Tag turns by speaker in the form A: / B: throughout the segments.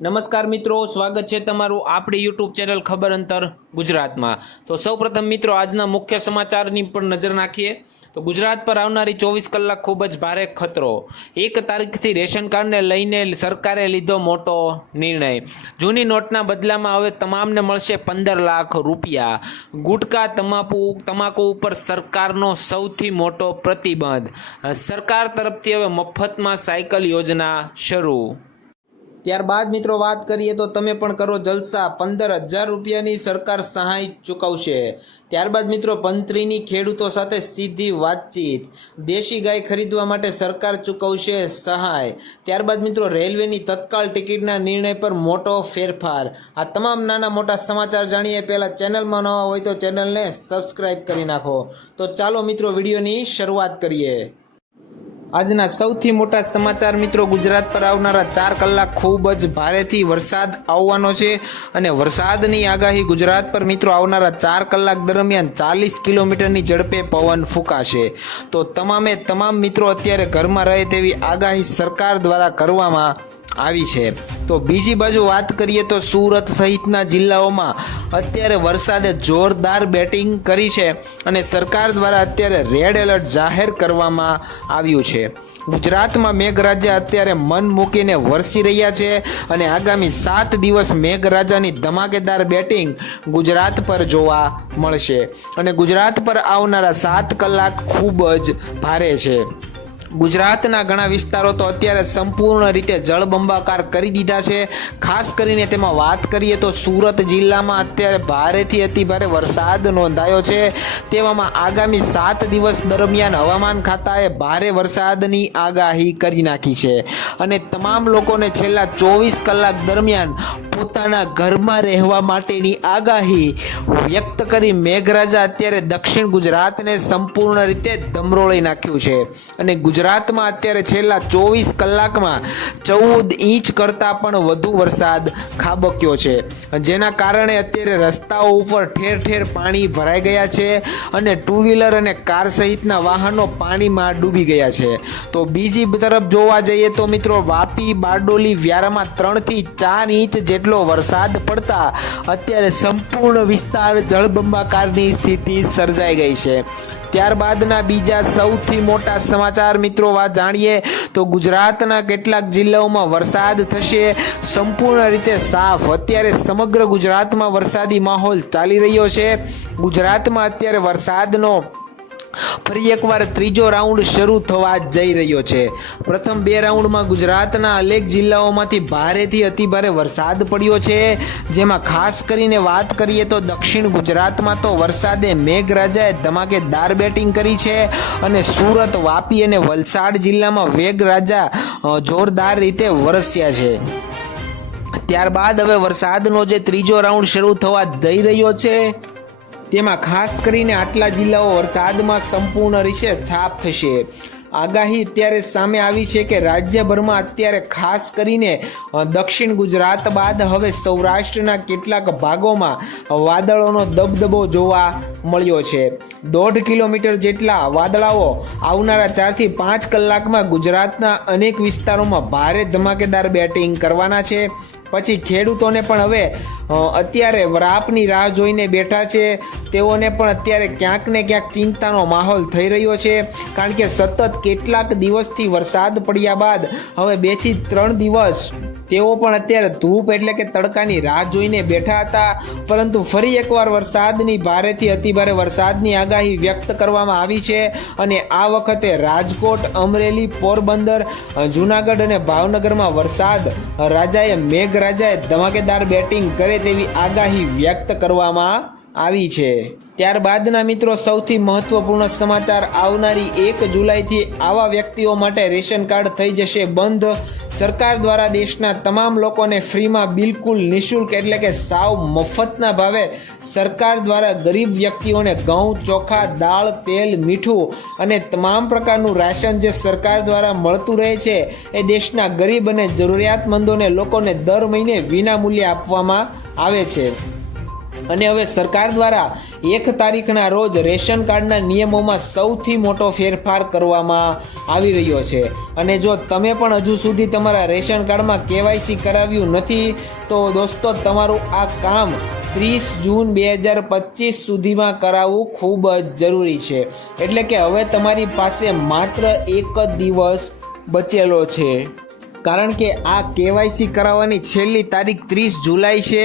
A: નમસ્કાર મિત્રો, સ્વાગત છે તમારું આપણી યુટ્યુબ ચેનલ ખબર અંતર ગુજરાતમાં. તો સૌપ્રથમ મિત્રો, આજના મુખ્ય સમાચારની પણ નજર નાખીએ. તો ગુજરાત પર આવનારી ચોવીસ કલાક ખૂબ જ ભારે ખતરો. એક તારીખથી રેશન કાર્ડને લઈને સરકારે લીધો મોટો નિર્ણય. જૂની નોટના બદલામાં હવે તમામને મળશે પંદર લાખ રૂપિયા. ગુટકા, તમાકુ તમાકુ ઉપર સરકારનો સૌથી મોટો પ્રતિબંધ. સરકાર તરફથી હવે મફતમાં સાયકલ યોજના શરૂ. ત્યારબાદ મિત્રો વાત કરીએ તો તમે પણ કરો જલસા. પંદર હજાર રૂપિયાની સરકાર સહાય ચૂકવશે. ત્યારબાદ મિત્રો પંત્રીની ખેડૂતો સાથે સીધી વાતચીત. દેશી ગાય ખરીદવા માટે સરકાર ચૂકવશે સહાય. ત્યારબાદ મિત્રો રેલવેની તત્કાળ ટિકિટના નિર્ણય પર મોટો ફેરફાર. આ તમામ નાના મોટા સમાચાર જાણીએ પહેલાં ચેનલમાં નવા હોય તો ચેનલને સબસ્ક્રાઈબ કરી નાખો. તો ચાલો મિત્રો વિડીયોની શરૂઆત કરીએ. આજના સૌથી મોટા સમાચાર મિત્રો, ગુજરાત પર આવનારા ચાર કલાક ખૂબ જ ભારેથી વરસાદ આવવાનો છે અને વરસાદની આગાહી ગુજરાત પર મિત્રો આવનારા ચાર કલાક દરમિયાન ચાલીસ કિલોમીટરની ઝડપે પવન ફૂંકાશે. તો તમામે તમામ મિત્રો અત્યારે ઘરમાં રહે તેવી આગાહી સરકાર દ્વારા કરવામાં આવી છે. તો બીજી બાજુ વાત કરીએ તો સુરત સહિતના જિલ્લાઓમાં અત્યારે વરસાદે જોરદાર બેટિંગ કરી છે અને સરકાર દ્વારા અત્યારે રેડ એલર્ટ જાહેર કરવામાં આવ્યું છે. ગુજરાતમાં મેઘરાજા અત્યારે મન મૂકીને વરસી રહ્યા છે અને આગામી સાત દિવસ મેઘરાજાની ધમાકેદાર બેટિંગ ગુજરાત પર જોવા મળશે. અને ગુજરાત પર આવનારા સાત કલાક ખૂબ જ ભારે છે. ગુજરાતના ઘણા વિસ્તારો તો અત્યારે સંપૂર્ણ રીતે જળબંબાકાર કરી દીધા છે. ખાસ કરીને તેમાં વાત કરીએ તો સુરત જિલ્લામાં અત્યારે ભારેથી અતિ ભારે વરસાદ નોંધાયો છે. તેવામાં આગામી સાત દિવસ દરમિયાન હવામાન ખાતાએ ભારે વરસાદની આગાહી કરી નાખી છે. અને તમામ લોકોને છેલ્લા ચોવીસ કલાક દરમિયાન પોતાના ઘરમાં રહેવા માટેની આગાહી વ્યક્ત કરી મેઘરાજા અત્યારે દક્ષિણ ગુજરાતને સંપૂર્ણ રીતે ધમરોળી નાખ્યું છે. અને ગુજરાતમાં અત્યારે છેલ્લા ચોવીસ કલાકમાં ચૌદ ઇંચ કરતાં પણ વધુ વરસાદ ખાબક્યો છે. જેના કારણે અત્યારે રસ્તાઓ ઉપર ઠેર ઠેર પાણી ભરાઈ ગયા છે અને ટુ વ્હીલર અને કાર સહિતના વાહનો પાણીમાં ડૂબી ગયા છે. તો બીજી તરફ જોવા જઈએ તો મિત્રો વાપી બારડોલી વ્યારામાં ત્રણથી ચાર ઇંચ જેટલો વરસાદ પડતા અત્યારે સંપૂર્ણ વિસ્તાર જળબંબાકારની સ્થિતિ સર્જાઈ ગઈ છે. ત્યારબાદના બીજા સૌથી મોટા સમાચાર મિત્રો વાત જાણીએ તો ગુજરાતના કેટલાક જિલ્લાઓમાં વરસાદ થશે. સંપૂર્ણ રીતે સાફ. અત્યારે સમગ્ર ગુજરાતમાં વરસાદી માહોલ ચાલી રહ્યો છે. ગુજરાતમાં અત્યારે વરસાદનો ફરી એકવાર ત્રીજો રાઉન્ડ શરૂ થવા જઈ રહ્યો છે. પ્રથમ બે રાઉન્ડમાં ગુજરાતના અનેક જિલ્લાઓમાંથી ભારેથી અતિભારે વરસાદ પડ્યો છે. જેમાં ખાસ કરીને વાત કરીએ તો દક્ષિણ ગુજરાતમાં તો વરસાદે મેઘરાજાએ ધમાકેદાર બેટિંગ કરી છે અને સુરત, વાપી અને વલસાડ જિલ્લામાં વેગરાજા જોરદાર રીતે વરસ્યા છે. ત્યારબાદ હવે વરસાદનો જે ત્રીજો રાઉન્ડ શરૂ થવા જઈ રહ્યો છે. તેમાં ખાસ કરીને આટલા જિલ્લાઓ વરસાદમાં સંપૂર્ણ રીતે છાપ થશે. આગાહી અત્યારે સામે આવી છે કે રાજ્યભરમાં અત્યારે ખાસ કરીને દક્ષિણ ગુજરાત બાદ હવે સૌરાષ્ટ્રના કેટલાક ભાગોમાં વાદળોનો દબદબો જોવા મળ્યો છે. દોઢ કિલોમીટર જેટલા વાદળાઓ આવનારા ચારથી પાંચ કલાકમાં ગુજરાતના અનેક વિસ્તારોમાં ભારે ધમાકેદાર બેટિંગ કરવાના છે. પછી ખેડૂતોને પણ હવે અત્યારે રાપની રાહ જોઈને બેઠા છે. તેઓને પણ અત્યારે ક્યાંક ને ક્યાંક ચિંતાનો માહોલ થઈ રહ્યો છે. કારણ કે સતત કેટલાક દિવસથી વરસાદ પડ્યા બાદ હવે બેથી ત્રણ દિવસ તેઓ પણ અત્યારે ધૂપ એટલે કે તડકાની રાહ જોઈને બેઠા હતા. પરંતુ ફરી એકવાર વરસાદની ભારેથી અતિભારે વરસાદની આગાહી વ્યક્ત કરવામાં આવી છે અને આ વખતે રાજકોટ, અમરેલી, પોરબંદર, જૂનાગઢ અને ભાવનગરમાં વરસાદ રાજાએ મેઘરાજાએ ધમાકેદાર બેટિંગ કરે તેવી આગાહી વ્યક્ત કરવામાં આવી છે. ત્યારબાદના મિત્રો, સૌથી મહત્વપૂર્ણ સમાચાર આવનારી એક જુલાઈથી આવા વ્યક્તિઓ માટે રેશન કાર્ડ થઈ જશે બંધ. સરકાર દ્વારા દેશના તમામ લોકોને ફ્રીમાં બિલકુલ નિઃશુલ્ક એટલે કે સાવ મફતના ભાવે સરકાર દ્વારા ગરીબ વ્યક્તિઓને ઘઉં, ચોખા, દાળ, તેલ, મીઠું અને તમામ પ્રકારનું રાશન જે સરકાર દ્વારા મળતું રહે છે, એ દેશના ગરીબ અને જરૂરિયાતમંદોને લોકોને દર મહિને વિના મૂલ્યે આપવામાં આવે છે. અને હવે સરકાર દ્વારા એક તારીખના રોજ રેશન કાર્ડના નિયમોમાં સૌથી મોટો ફેરફાર કરવામાં આવી રહ્યો છે. અને જો તમે પણ હજુ સુધી તમારા રેશન કાર્ડમાં કેવાયસી કરાવ્યું નથી, તો દોસ્તો, તમારું આ કામ ત્રીસ જૂન બે હજાર પચીસ સુધીમાં કરાવવું ખૂબ જ જરૂરી છે. એટલે કે હવે તમારી પાસે માત્ર એક જ દિવસ બચેલો છે. કારણ કે આ કેવાયસી કરાવવાની છેલ્લી તારીખ ત્રીસ જુલાઈ છે.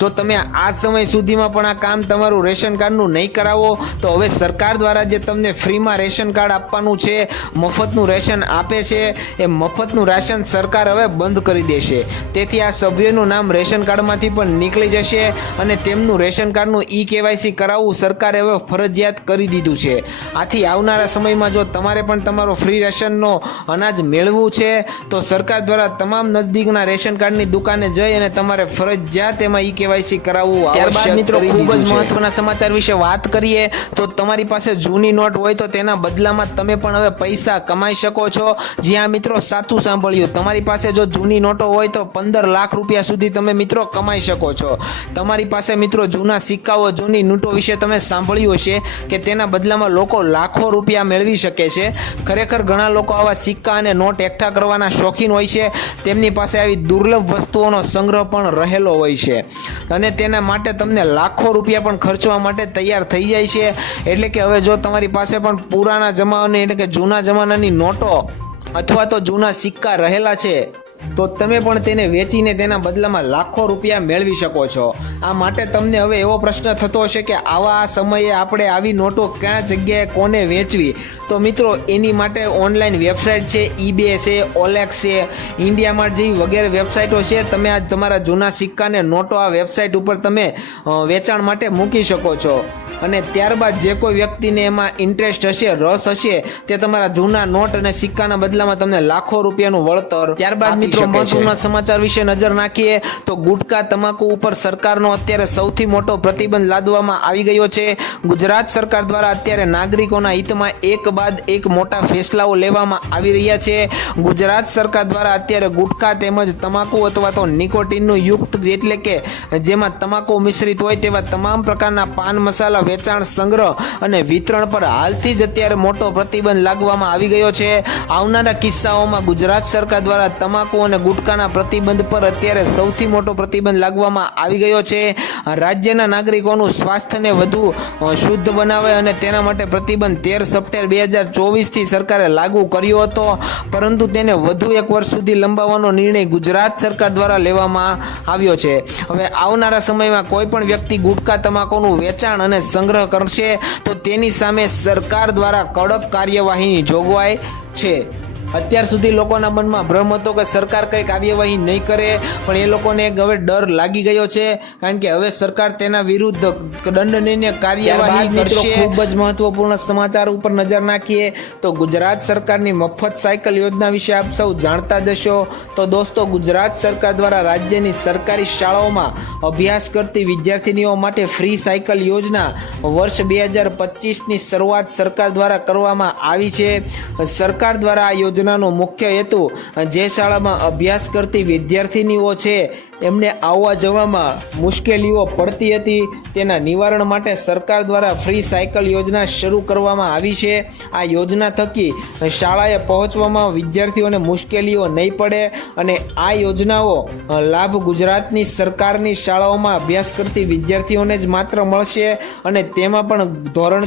A: જો તમે આ સમય સુધીમાં પણ આ કામ તમારું રેશન કાર્ડનું નહીં કરાવો, તો હવે સરકાર દ્વારા જે તમને ફ્રીમાં રેશન કાર્ડ આપવાનું છે, મફતનું રેશન આપે છે, એ મફતનું રાશન સરકાર હવે બંધ કરી દેશે. તેથી આ સભ્યનું નામ રેશન કાર્ડમાંથી પણ નીકળી જશે અને તેમનું રેશન કાર્ડનું ઈ કેવાયસી કરાવવું સરકારે હવે ફરજિયાત કરી દીધું છે. આથી આવનારા સમયમાં જો તમારે પણ તમારો ફ્રી રેશનનો અનાજ મેળવવું છે, તો સરકાર દ્વારા તમામ નજદીકના રેશન કાર્ડની દુકાને જઈ અને તમારે ફરજિયાત એમાં ઈ કેવાયસી કરાવવું ત્યારબાદ મિત્રો ખૂબ જ મહત્વના સમાચાર વિશે વાત કરીએ તો તમારી પાસે જૂની નોટ હોય તો તેના બદલામાં તમે પણ હવે પૈસા કમાઈ શકો છો. જ્યાં મિત્રો સાચું સાંભળ્યું. તમારી પાસે જો જૂની નોટો હોય તો પંદર લાખ રૂપિયા સુધી તમે મિત્રો કમાઈ શકો છો. તમારી પાસે મિત્રો જૂના સિક્કાઓ જૂની નોટો વિશે તમે સાંભળ્યું હશે કે તેના બદલામાં લોકો લાખો રૂપિયા મેળવી શકે છે. ખરેખર ઘણા લોકો આવા સિક્કા અને નોટ એકઠા કરવાના શોખીન હોય છે, તેમની પાસે આવી દુર્લભ વસ્તુઓનો સંગ્રહ પણ રહેલો હોય છે. અને તેના માટે તમને લાખો રૂપિયા પણ ખર્ચવા માટે તૈયાર થઈ જાય છે. એટલે કે હવે જો તમારી પાસે પણ પુરાના જમાનાની એટલે કે જૂના જમાનાની નોટો અથવા તો જૂના સિક્કા રહેલા છે તો તમે પણ તેને વેચીને તેના બદલામાં લાખો રૂપિયા મેળવી શકો છો. આ માટે તમને હવે એવો પ્રશ્ન થતો હશે કે આવા સમયે આપણે આવી નોટો ક્યાં જગ્યાએ કોને વેચવી? તો મિત્રો, એની માટે ઓનલાઈન વેબસાઇટ છે ઈબે છે, ઓલેક્સ છે, ઇન્ડિયામાર્ટ જેવી વગેરે વેબસાઇટો છે. તમે આ તમારા જૂના સિક્કાને નોટો આ વેબસાઇટ ઉપર તમે વેચાણ માટે મૂકી શકો છો. અને ત્યારબાદ જે કોઈ વ્યક્તિને એમાં ઇન્ટરેસ્ટ હશે રસ હશે તે તમારા જૂના નોટ અને સિક્કાના બદલામાં તમને લાખો રૂપિયાનું વળતર ત્યારબાદ મિત્રો મહત્વના સમાચાર વિશે નજર નાખીએ તો ગુટકા તમાકુ ઉપર સરકારનો અત્યારે સૌથી મોટો પ્રતિબંધ લાદવામાં આવી ગયો છે. ગુજરાત સરકાર દ્વારા અત્યારે નાગરિકોના હિતમાં એક બાદ એક મોટા ફેસલાઓ લેવામાં આવી રહ્યા છે. ગુજરાત સરકાર દ્વારા અત્યારે ગુટકા તેમજ તમાકુ અથવા તો નિકોટીનનું યુક્ત એટલે કે જેમાં તમાકુ મિશ્રિત હોય તેવા તમામ પ્રકારના પાન મસાલા વેચાણ સંગ્રહ અને વિતરણ પર હાલથી જ અત્યારે મોટો પ્રતિબંધ લાગવામાં આવી ગયો છે. આવનારા કિસ્સાઓમાં ગુજરાત સરકાર દ્વારા તમાકુ અને ગુટકાના પ્રતિબંધ પર અત્યારે સૌથી મોટો પ્રતિબંધ લાગવામાં આવી ગયો છે. રાજ્યના નાગરિકોનું સ્વાસ્થ્યને વધુ શુદ્ધ બનાવે અને તેના માટે પ્રતિબંધ તેર સપ્ટેમ્બર બે હજાર ચોવીસથી સરકારે લાગુ કર્યો હતો. પરંતુ તેને વધુ એક વર્ષ સુધી લંબાવવાનો નિર્ણય ગુજરાત સરકાર દ્વારા લેવામાં આવ્યો છે. હવે આવનારા સમયમાં કોઈ પણ વ્યક્તિ ગુટકા તમાકુનું વેચાણ અને સંગ્રહ કરશે. તો તેની સામે સરકાર દ્વારા કડક કાર્યવાહીની જોગવાઈ છે. અત્યાર સુધી લોકોના મનમાં ભ્રમ હતો કે સરકાર કંઈ કાર્યવાહી નહીં કરે પણ એ લોકોને હવે ડર લાગી ગયો છે કારણ કે હવે સરકાર તેના વિરુદ્ધ દંડનીય કાર્યવાહી કરશે. ખૂબ જ મહત્વપૂર્ણ સમાચાર ઉપર નજર નાખીએ તો ગુજરાત સરકારની મફત સાયકલ યોજના વિશે આપ સૌ જાણતા જશો. તો દોસ્તો ગુજરાત સરકાર દ્વારા રાજ્યની સરકારી શાળાઓમાં અભ્યાસ કરતી વિદ્યાર્થીનીઓ માટે ફ્રી સાયકલ યોજના વર્ષ બે હજાર પચીસની શરૂઆત સરકાર દ્વારા કરવામાં આવી છે. સરકાર દ્વારા આ યોજનાનો મુખ્ય હેતુ જે શાળામાં અભ્યાસ કરતી વિદ્યાર્થીનીઓ છે એમને આવવા જવામાં મુશ્કેલીઓ પડતી હતી. તેના નિવારણ માટે સરકાર દ્વારા ફ્રી સાયકલ યોજના શરૂ કરવામાં આવી છે. આ યોજના થકી શાળાએ પહોંચવામાં વિદ્યાર્થીઓને મુશ્કેલીઓ નહીં પડે અને આ યોજનાઓ લાભ ગુજરાતની સરકારની શાળાઓમાં અભ્યાસ કરતી વિદ્યાર્થીઓને જ માત્ર મળશે અને તેમાં પણ ધોરણ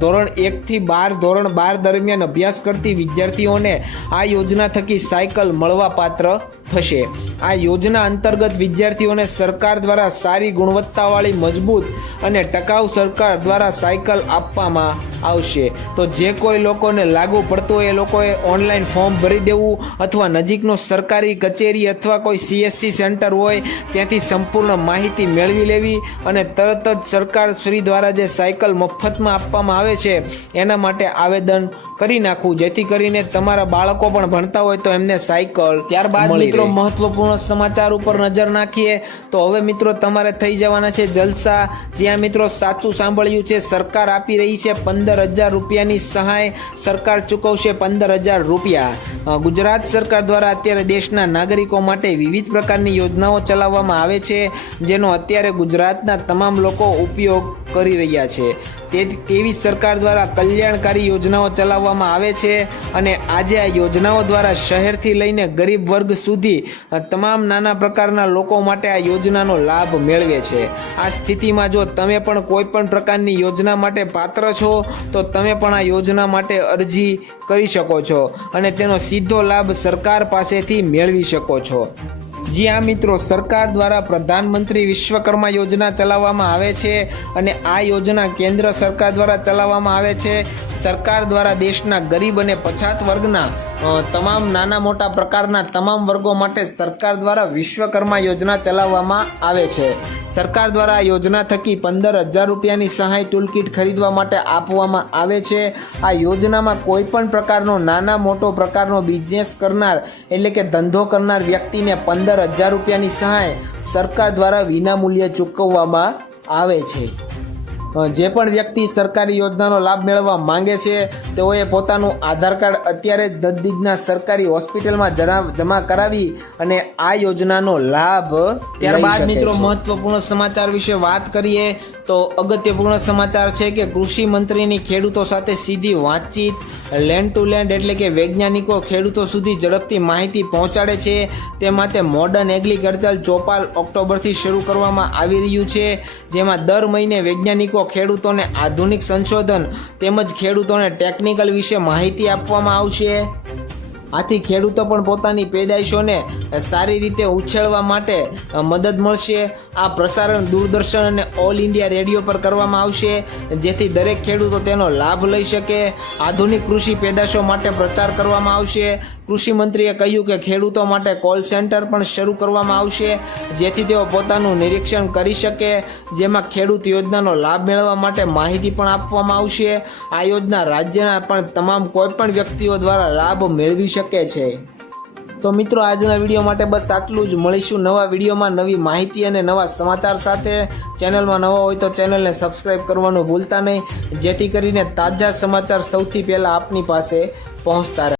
A: ધોરણ એકથી બાર, ધોરણ બાર દરમિયાન અભ્યાસ કરતી વિદ્યાર્થીઓને આ યોજના થકી સાયકલ મળવા પાત્ર થશે. આ યોજના અંતર્ગત વિદ્યાર્થીઓને સરકાર દ્વારા સારી ગુણવત્તાવાળી મજબૂત અને ટકાઉ સરકાર દ્વારા સાયકલ આપવામાં આવશે. તો જે કોઈ લોકોને લાગુ પડતું હોય એ લોકોએ ઓનલાઈન ફોર્મ ભરી દેવું અથવા નજીકનો સરકારી કચેરી અથવા કોઈ સીએસસી સેન્ટર હોય, ત્યાંથી સંપૂર્ણ માહિતી મેળવી લેવી અને તરત જ સરકાર શ્રી દ્વારા જે સાયકલ મફતમાં આપવામાં આવે છે, એના માટે આવેદન કરી નાખવું. જેથી કરીને તમારા બાળકો પણ ભણતા હોય તો એમને સાયકલ ત્યારબાદ મિત્રો મહત્વપૂર્ણ સમાચાર ઉપર નજર નાખીએ તો હવે મિત્રો તમારે થઈ જવાના છે જલસા. જ્યાં મિત્રો સાચું સાંભળ્યું છે સરકાર આપી રહી છે પંદર હજાર રૂપિયાની સહાય. સરકાર ચૂકવશે પંદર હજાર રૂપિયા. ગુજરાત સરકાર દ્વારા અત્યારે દેશના નાગરિકો માટે વિવિધ પ્રકારની યોજનાઓ ચલાવવામાં આવે છે જેનો અત્યારે ગુજરાતના તમામ લોકો ઉપયોગ કરી રહ્યા છે. તે તેવી સરકાર દ્વારા કલ્યાણકારી યોજનાઓ ચલાવવામાં આવે છે અને આજે આ યોજનાઓ દ્વારા શહેરથી લઈને ગરીબ વર્ગ સુધી તમામ નાના પ્રકારના લોકો માટે આ યોજનાનો લાભ મેળવે છે. આ સ્થિતિમાં જો તમે પણ કોઈ પણ પ્રકારની યોજના માટે પાત્ર છો, તો તમે પણ આ યોજના માટે અરજી કરી શકો છો અને તેનો સીધો લાભ સરકાર પાસેથી મેળવી શકો છો. જી આ મિત્રો સરકાર દ્વારા પ્રધાનમંત્રી વિશ્વકર્મા યોજના ચલાવવામાં આવે છે અને આ યોજના કેન્દ્ર સરકાર દ્વારા ચલાવવામાં આવે છે. સરકાર દ્વારા દેશના ગરીબ અને પછાત વર્ગના તમામ નાના મોટા પ્રકારના તમામ વર્ગો માટે સરકાર દ્વારા વિશ્વકર્મા યોજના ચલાવવામાં આવે છે. સરકાર દ્વારા યોજના થકી પંદર હજાર રૂપિયાની સહાય ટૂલકીટ ખરીદવા માટે આપવામાં આવે છે. આ યોજનામાં કોઈ પણ પ્રકારનો નાના મોટો પ્રકારનો બિઝનેસ કરનાર, એટલે કે ધંધો કરનાર વ્યક્તિને પંદર હજાર રૂપિયાની સહાય સરકાર દ્વારા વિનામૂલ્યે ચૂકવવામાં આવે છે. જે પણ વ્યક્તિ સરકારી યોજનાનો લાભ મેળવવા માંગે છે તેઓએ પોતાનું આધાર કાર્ડ અત્યારે જ નજદીકના સરકારી હોસ્પિટલમાં જમા કરાવી અને આ યોજનાનો લાભ ત્યારબાદ મિત્રો મહત્વપૂર્ણ સમાચાર વિશે વાત કરીએ. તો અગત્યપૂર્ણ સમાચાર છે કે કૃષિ મંત્રીની ખેડૂતો સાથે સીધી વાતચીત લેન્ડ ટુ લેન્ડ એટલે કે વૈજ્ઞાનિકો ખેડૂતો સુધી ઝડપથી માહિતી પહોંચાડે છે. તે માટે મોડર્ન એગ્રીકલ્ચર ચોપાલ ઓક્ટોબરથી શરૂ કરવામાં આવી રહ્યું છે, જેમાં દર મહિને વૈજ્ઞાનિકો ખેડૂતોને આધુનિક સંશોધન તેમજ ખેડૂતોને ટેકનિકલ વિશે માહિતી આપવામાં આવશે. આથી ખેડૂતો પણ પોતાની પેદાશોને સારી રીતે ઉછેળવા માટે મદદ મળશે. આ પ્રસારણ દૂરદર્શન અને ઓલ ઇન્ડિયા રેડિયો પર કરવામાં આવશે, જેથી દરેક ખેડૂતો તેનો લાભ લઈ શકે. આધુનિક કૃષિ પેદાશો માટે પ્રચાર કરવામાં આવશે. કૃષિ મંત્રીએ કહ્યું કે ખેડૂતો માટે કોલ સેન્ટર પણ શરૂ કરવામાં આવશે, જેથી તેઓ પોતાનું નિરીક્ષણ કરી શકે, જેમાં ખેડૂત યોજનાનો લાભ મેળવવા માટે માહિતી પણ આપવામાં આવશે. આ યોજના રાજ્યના પણ તમામ કોઈપણ વ્યક્તિઓ દ્વારા લાભ મેળવી શકે છે. તો મિત્રો, આજના વીડિયો માટે બસ આટલું જ. મળીશું નવા વિડીયોમાં નવી માહિતી અને નવા સમાચાર સાથે. ચેનલમાં નવા હોય તો ચેનલને સબસ્ક્રાઈબ કરવાનું ભૂલતા નહીં, જેથી કરીને તાજા સમાચાર સૌથી પહેલાં આપની પાસે પહોંચતા રહે.